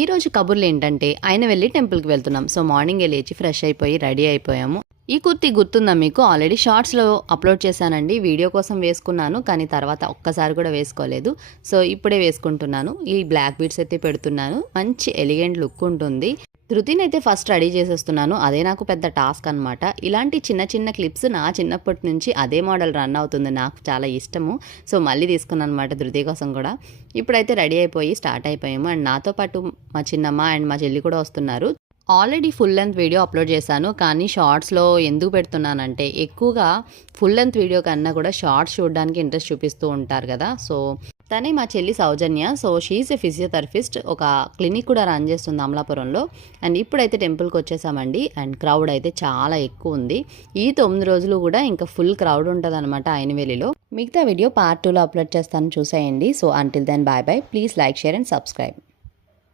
ఈరోజు కబుర్లు ఏంటంటే ఆయన వెళ్ళి టెంపుల్కి వెళ్తున్నాం. సో మార్నింగే లేచి ఫ్రెష్ అయిపోయి రెడీ అయిపోయాము. ఈ కుర్తి గుర్తుందా మీకు? ఆల్రెడీ షార్ట్స్లో అప్లోడ్ చేశానండి. వీడియో కోసం వేసుకున్నాను, కానీ తర్వాత ఒక్కసారి కూడా వేసుకోలేదు. సో ఇప్పుడే వేసుకుంటున్నాను. ఈ బ్లాక్ బీడ్స్ అయితే పెడుతున్నాను. మంచి ఎలిగెంట్ లుక్ ఉంటుంది. ధృతిని అయితే ఫస్ట్ రెడీ చేసేస్తున్నాను. అదే నాకు పెద్ద టాస్క్ అనమాట. ఇలాంటి చిన్న చిన్న క్లిప్స్ నా చిన్నప్పటి నుంచి అదే మోడల్ రన్ అవుతుంది. నాకు చాలా ఇష్టము. సో మళ్ళీ తీసుకున్నాను అనమాట ధృతి కోసం కూడా. ఇప్పుడైతే రెడీ అయిపోయి స్టార్ట్ అయిపోయాము. అండ్ నాతో పాటు మా చిన్నమ్మ అండ్ మా చెల్లి కూడా వస్తున్నారు. Already full length video upload చేశాను, కానీ షార్ట్స్లో ఎందుకు పెడుతున్నానంటే ఎక్కువగా ఫుల్ లెంత్ వీడియో కన్నా కూడా షార్ట్స్ చూడడానికి ఇంట్రెస్ట్ చూపిస్తూ ఉంటారు కదా. సో తనే మా చెల్లి సౌజన్య. సో షీఈస్ ఏ ఫిజియోథెరపిస్ట్. ఒక క్లినిక్ కూడా రన్ చేస్తుంది అమలాపురంలో. అండ్ ఇప్పుడైతే టెంపుల్కి వచ్చేసామండి. అండ్ క్రౌడ్ అయితే చాలా ఎక్కువ ఉంది. ఈ 9 రోజులు కూడా ఇంకా ఫుల్ క్రౌడ్ ఉంటుంది అనమాట ఐనవేలిలో. మిగతా వీడియో పార్ట్ 2లో అప్లోడ్ చేస్తాను, చూసేయండి. So until then bye bye. Please like, share and subscribe.